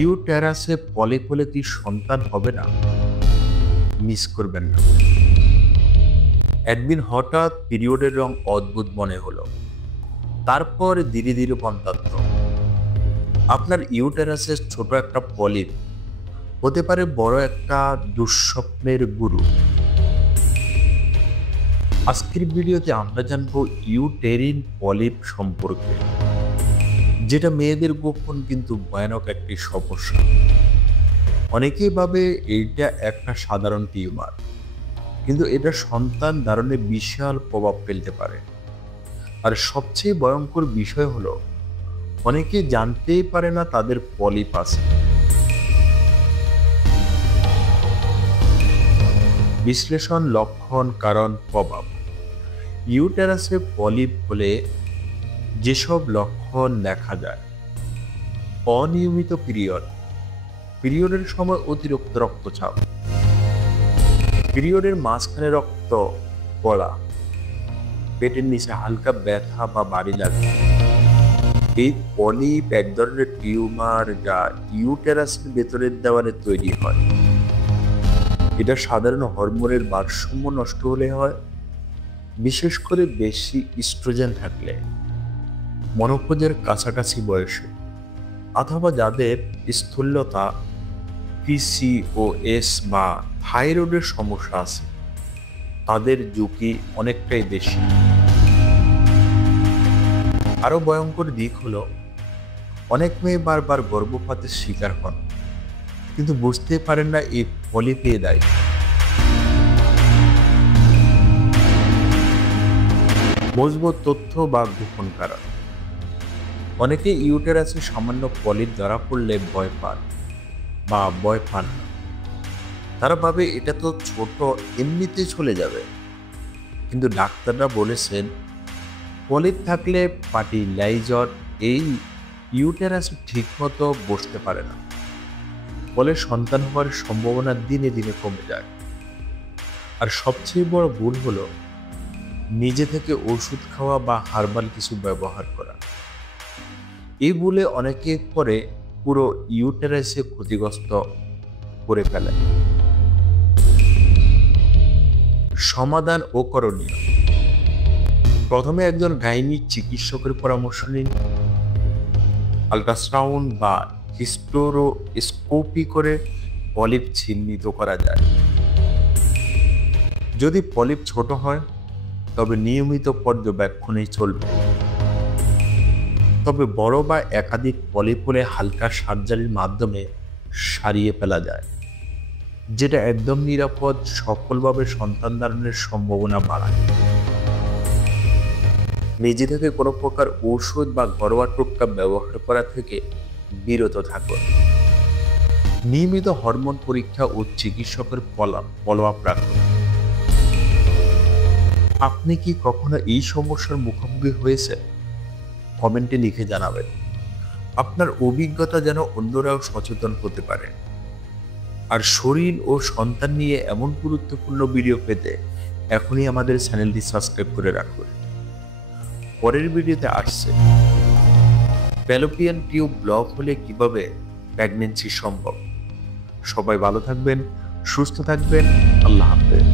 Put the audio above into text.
ইউটেরাসে পলিপলিতি সন্তান হবে না, মিস করবেন না। একদিন হঠাৎ পিরিয়ডের রং অদ্ভুত মনে হলো, তারপর ধীরে ধীরে বন্ধাত্ম। আপনার ইউটেরাসের ছোট একটা পলিপ হতে পারে বড় একটা দুঃস্বপ্নের গুরু। আজকের ভিডিওতে আমরা জানবো ইউটেরিন পলিপ সম্পর্কে, যেটা মেয়েদের গোপন কিন্তু ভয়ানক একটি সমস্যা। অনেকেই ভাবে এইটা একটা সাধারণ টিউমার, কিন্তু এটা সন্তান ধারণে বিশাল প্রভাব ফেলতে পারে। আর সবচেয়ে ভয়ঙ্কর বিষয় হলো অনেকে জানতেই পারে না তাদের পলিপ আছে। বিশ্লেষণ, লক্ষণ, কারণ, প্রভাব। ইউটেরাসে পলিপ হলে যেসব লক্ষণ দেখা যায়: অনিয়মিত পিরিয়ডের সময় অতিরিক্ত রক্তচাপ, পিরিয়ডের মাঝখানে রক্ত পড়া, পেটের নিচে হালকা ব্যথা বা ভারী লাগে। এই পলিপ এক ধরনের টিউমার যা ইউটেরাসের ভেতরের দেওয়ালে তৈরি হয়। এটা সাধারণ হরমোনের ভারসাম্য নষ্ট হলে হয়, বিশেষ করে বেশি ইস্ট্রোজেন থাকলে, মনোপজের কাছাকাছি বয়সে, অথবা যাদের স্থূলতা, পিসিওএস বা থাইরয়েডের সমস্যা আছে, তাদের ঝুঁকি অনেকটাই বেশি। আরো ভয়ঙ্কর দিক হলো অনেক মেয়ে বারবার গর্ভপাতের শিকার হন, কিন্তু বুঝতে পারেন না এই পলিপে দায়ী। মজবুত তথ্য বা গোপন কারণ। অনেকে ইউটেরাসে সামান্য পলিপ ধরা পড়লে ভয় পান না। তারা ভাবে এটা তো ছোট, এমনিতে চলে যাবে। কিন্তু ডাক্তাররা বলেছেন পলিপ থাকলে ফার্টিলাইজার এই ইউটেরাসে ঠিকমতো বসতে পারে না, ফলে সন্তান হওয়ার সম্ভাবনা দিনে দিনে কমে যায়। আর সবচেয়ে বড় ভুল হলো নিজে থেকে ওষুধ খাওয়া বা হার্বাল কিছু ব্যবহার করা। এই ভুলে অনেকে পরে পুরো ইউটেরাসে ক্ষতিগ্রস্ত করে ফেলে। সমাধান ও করণীয়: প্রথমে একজন গাইনি চিকিৎসকের পরামর্শ নিন। আল্ট্রাসাউন্ড বা হিস্টেরোস্কোপি করে পলিপ চিহ্নিত করা যায়। যদি পলিপ ছোট হয় তবে নিয়মিত পর্যবেক্ষণেই চলবে। তবে বড় বা একাধিক পলিপ হলে হালকা সার্জারির মাধ্যমে সারিয়ে ফেলা যায়, যেটা একদম নিরাপদ, সফলভাবে সন্তান ধারণের সম্ভাবনা বাড়ায়। নিজে থেকে কোনো প্রকার ঔষধ বা ঘরোয়া টোটকা ব্যবহার করা থেকে বিরত থাকুন। নিয়মিত হরমোন পরীক্ষা ও চিকিৎসকের ফলো-আপ রাখুন। আপনি কি কখনো এই সমস্যার মুখোমুখি হয়েছে? কমেন্টে লিখে জানাবেন। আপনার অভিজ্ঞতা যেন অন্যরাও সচেতন হতে পারে। আর শরীর ও সন্তান নিয়ে এমন গুরুত্বপূর্ণ ভিডিও পেতে এখনই আমাদের চ্যানেলটি সাবস্ক্রাইব করে রাখুন। পরের ভিডিওতে আসছে ফ্যালোপিয়ান টিউব ব্লক হলে কিভাবে প্রেগন্যান্সি সম্ভব। সবাই ভালো থাকবেন, সুস্থ থাকবেন। আল্লাহ হাফেজ।